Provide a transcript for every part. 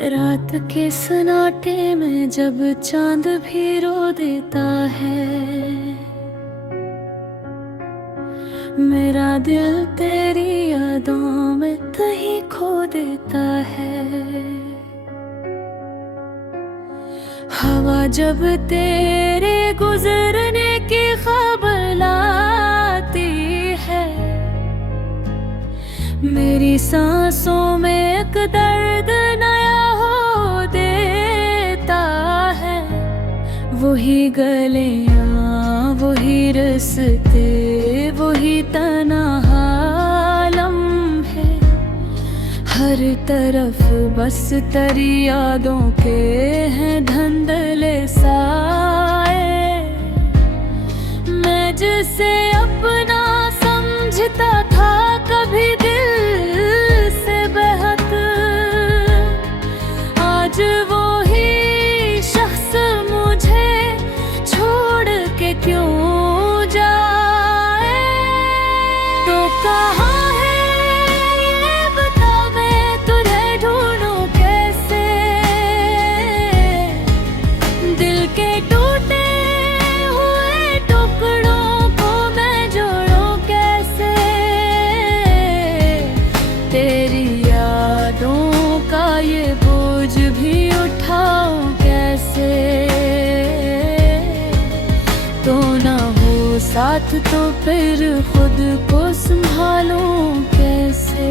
रात के सन्नाटे में जब चांद भी रो देता है, मेरा दिल तेरी यादों में कहीं खो देता है। हवा जब तेरे गुजरने की खबर लाती है, मेरी सांसों में एक दर्द नया हो देता है। वही गलियां, वही रास्ते, वही तन्हा लम्हे, हर तरफ बस तेरी यादों के हैं धुंधले साए। मैं जिसे अपना समझता था कभी दिल से बेहद, आज वो ही शख्स मुझे छोड़ के क्यों जाए। तो कहाँ है ये बता, मैं तुझे ढूंढूं कैसे। दिल के टूटे हुए टुकड़ों को मैं जोड़ूं कैसे। तेरी यादों का ये बोझ भी उठाऊं कैसे। तो ना हो साथ तो फिर खुद को संभालूं कैसे।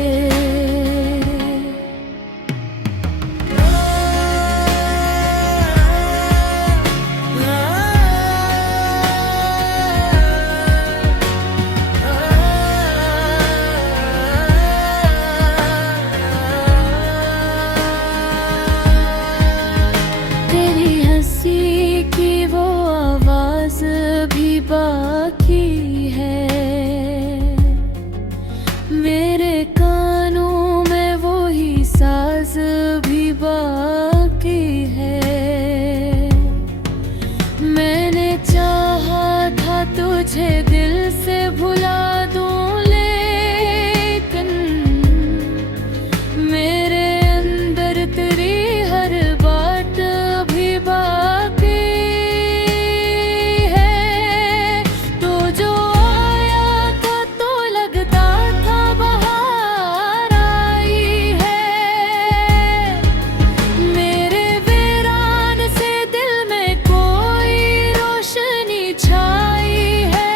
तेरी हंसी की वो आवाज भी बाकी है, मेरे कानों में वो ही साज भी बाकी है। मैंने चाहा था तुझे दिल से भुला दूं, लेकिन मेरे अंदर तेरी हर बात भी बाकी है। तो जो आया था तो लगता था बाहर आई है। मेरे वीरान से दिल में कोई रोशनी छाई है।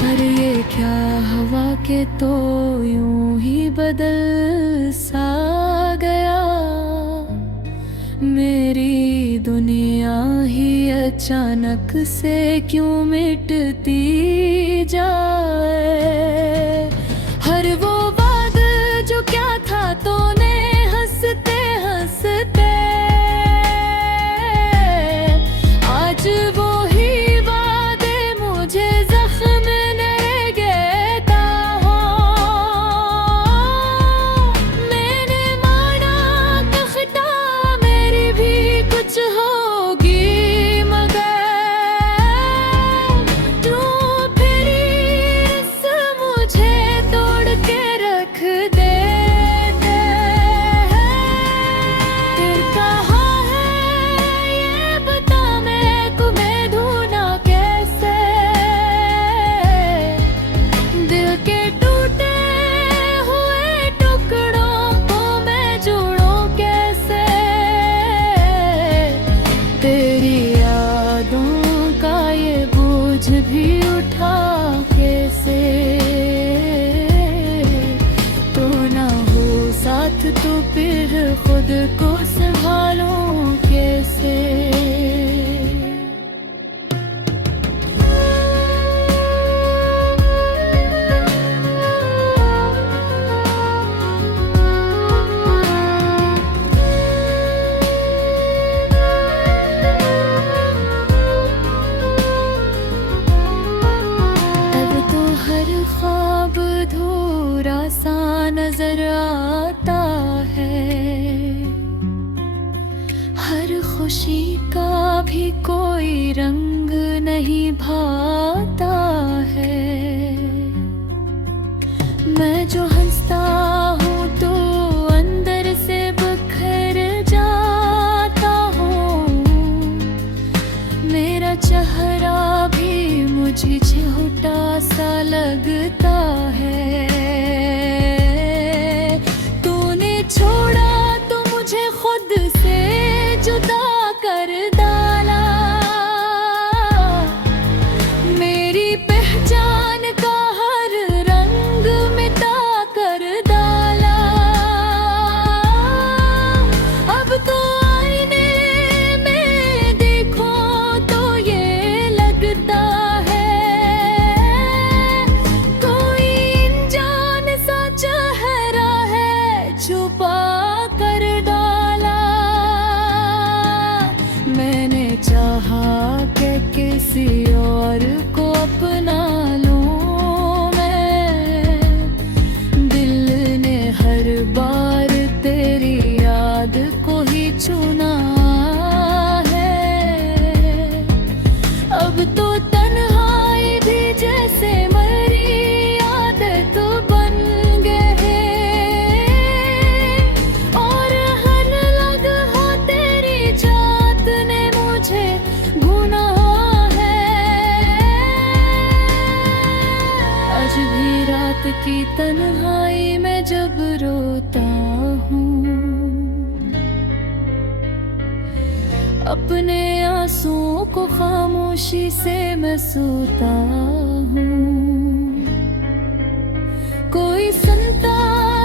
पर ये क्या हवा के तो यूं ही बदल सा गया। मेरी दुनिया ही अचानक से क्यों मिटती जाए। हर वो बात जो क्या था तूने हंसते हंसते, आज वो ही वादे मुझे जख्म ने देता हो। मैंने माना कि खता मेरी भी कुछ होगी, मगर तू फिर इस मुझे तोड़ के रख देते हैं। फिर कहाँ है ये बता, मैं तुम्हें ढूंढा कैसे। दिल के टूटे हुए टुकड़ों को मैं जोड़ूं कैसे। तेरी यादों का ये बोझ भी उठा कैसे। तो ना हो साथ तो फिर खुद को संभालूं कैसे। अब तो हर ख्वाब अधूरा सा नजर आता है। हर खुशी का भी कोई रंग नहीं भाता है। मैं जो हंसता हूँ तो अंदर से किसी और को अपना लूं मैं। दिल ने हर बार तेरी याद को ही चुना है। अब तो तन्हाई भी जैसे मरी आदत बन गए और हर लम्हा तेरी जात ने मुझे गुना है। आज भी रात की तन्हाई में जब रोता हूँ, अपने आंसुओं को खामोशी से मैं सोता हूँ। कोई सुनता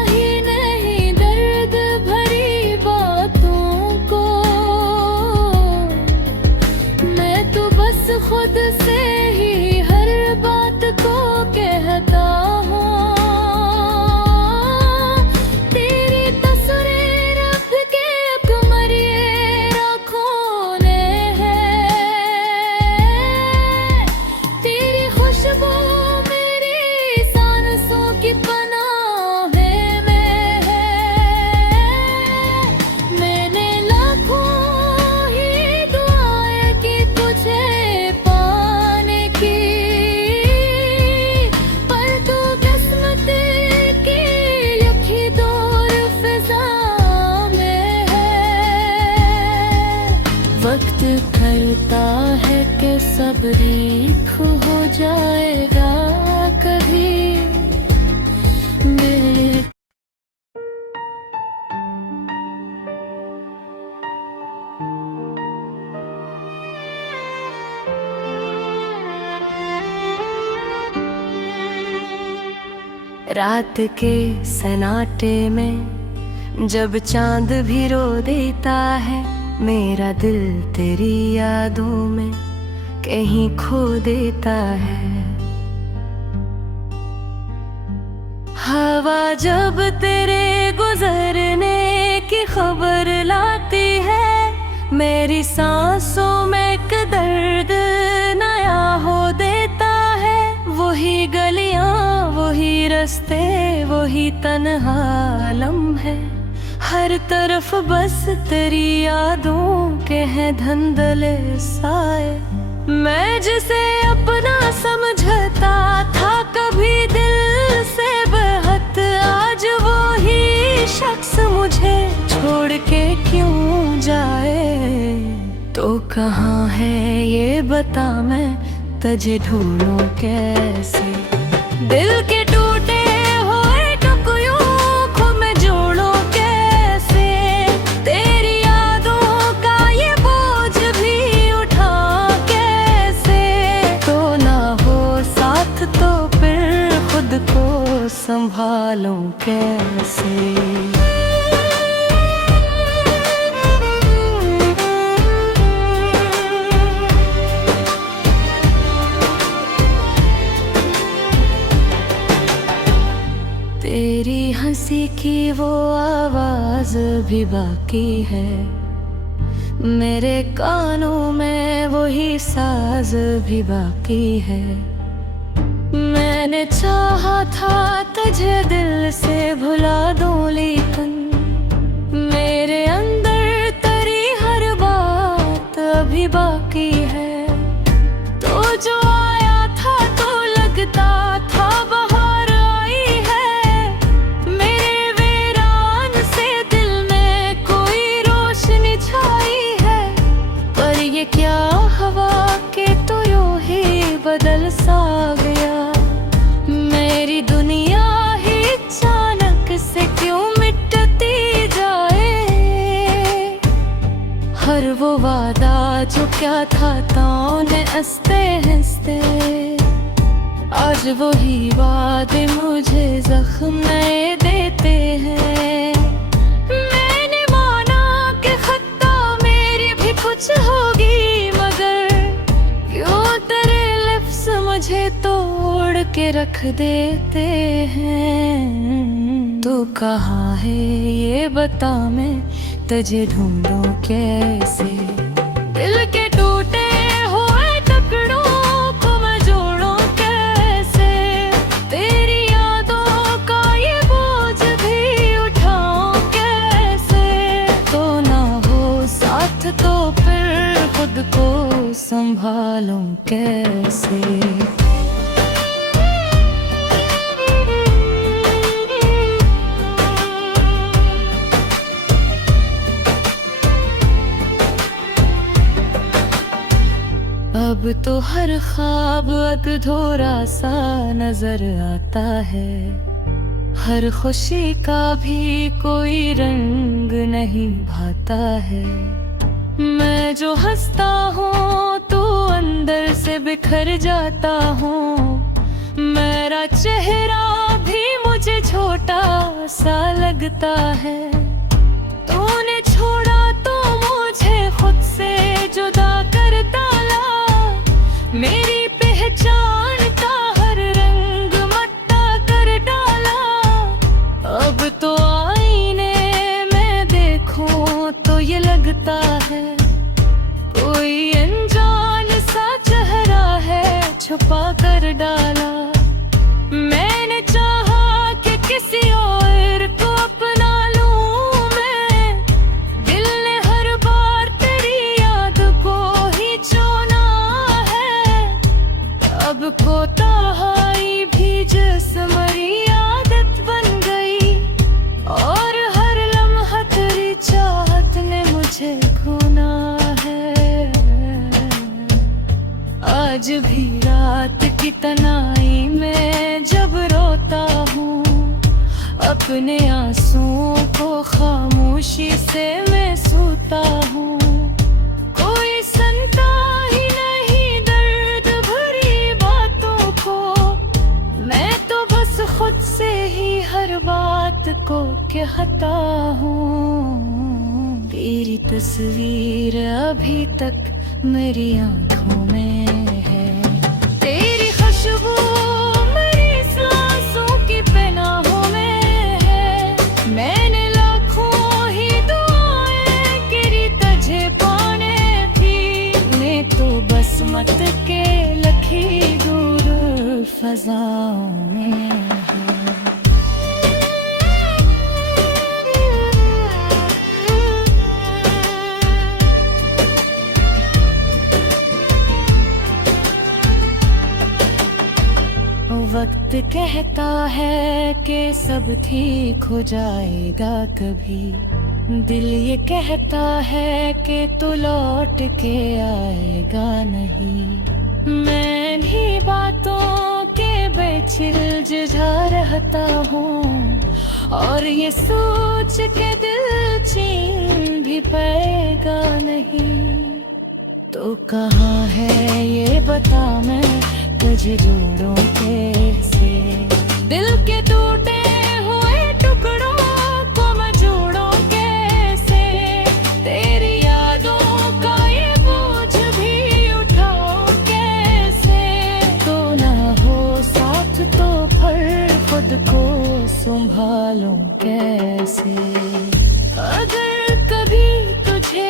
ही नहीं दर्द भरी बातों को, मैं तो बस खुद से ही हर बात को कहता हूँ। तेरी तस्वीर रब के कमरिए राखों ने है, तेरी खुशबू मेरी सांसों की पनाह में है। मैंने लाखों ही दुआएं की तुझे पाने की, पर तू किस्मत की लिखी दूर फिजा में है। वक्त करता है कि सब ठीक हो जाएगा कभी मेरे। रात के सन्नाटे में जब चांद भी रो देता है, मेरा दिल तेरी यादों में कहीं खो देता है। हवा जब तेरे गुजरने की खबर लाती है, मेरी सांसों में एक दर्द नया हो देता है। वही गलियां, वही रास्ते, वही तन्हा लम्हे, हर तरफ बस तेरी यादों के हैं धुंधले साए। मैं जिसे अपना समझता था कभी दिल से बेहद, आज वो ही शख्स मुझे छोड़ के क्यों जाए। तो कहाँ है ये बता, मैं तुझे ढूंढूं कैसे। दिल के टूटे हुए टुकड़ों को मैं जोड़ूं कैसे, तेरी यादों का ये बोझ भी उठा कैसे। तो ना हो साथ तो फिर खुद को संभालूं कैसे। तेरी हंसी की वो आवाज भी बाकी है, मेरे कानों में वही साज भी बाकी है। मैंने चाहा था तुझे दिल से भुला दूं, लेकिन मेरे अंदर तेरी हर बात अभी बाकी है। तो जो आया था तो लगता था बहार आई है, मेरे वीरान से दिल में कोई रोशनी छाई है। पर ये क्या हवा के तो यूं ही बदल सा गया, मेरी दुनिया ही अचानक से क्यों मिटती जाए। हर वो वादा जो क्या था तौने हंसते हंसते, आज वही वादे मुझे जख्म नए देते हैं। मैंने माना कि खता मेरी भी कुछ होगी, मगर क्यों तेरे लिप्स मुझे तोड़ के रख देते हैं। तू कहाँ है ये बता, मैं तुझे ढूंढूं कैसे। दिल के टूटे हुए टुकड़ों अब तो हर ख्वाब अधूरा सा नजर आता है, हर खुशी का भी कोई रंग नहीं भाता है। मैं जो हंसता हूँ तो अंदर से बिखर जाता हूँ, मेरा चेहरा भी मुझे छोटा सा लगता है। तूने छोड़ा तो मुझे खुद से जुदा कर डाला, मेरी पहचान का हर रंग मट्टा कर डाला। अब तो आईने में देखूं तो ये लगता है कोई अनजान सा चेहरा है छुपा कर डाला। मैंने चाहा कि किसी और को अपना लूं मैं, दिल ने हर बार तेरी याद को ही चुना है। अब कोताही भी जिस्मरी आदत बन गई, और हर लम्हा तेरी चाहत ने मुझे खोना है। आज भी रात की तन्हाई में जब रोता हूँ, अपने आंसुओं को खामोशी से मैं सूता हूँ। कोई सुनता ही नहीं दर्द भरी बातों को, मैं तो बस खुद से ही हर बात को कहता हूँ। तेरी तस्वीर अभी तक मेरी आंखों में है, तेरी खुशबू मेरी सांसों की पनाहों में है। मैंने लाखों ही दुआएं गिरी तुझे पाने थी, मैं तो बस मत के लखी दूर फजाओं में है। वक्त कहता है कि सब ठीक हो जाएगा कभी, दिल ये कहता है कि तू लौट के आएगा नहीं। मैं भी बातों के बेचिलझा रहता हूँ, और ये सोच के दिल चैन भी पाएगा नहीं। तो कहाँ है ये बता मैं तुझे जोड़ों कैसे, दिल के टूटे हुए टुकड़ों को मैं जोड़ूं कैसे। तेरी यादों का ये बोझ भी उठाऊं कैसे, तो ना हो साथ तो फिर खुद को संभालूं कैसे। अगर कभी तुझे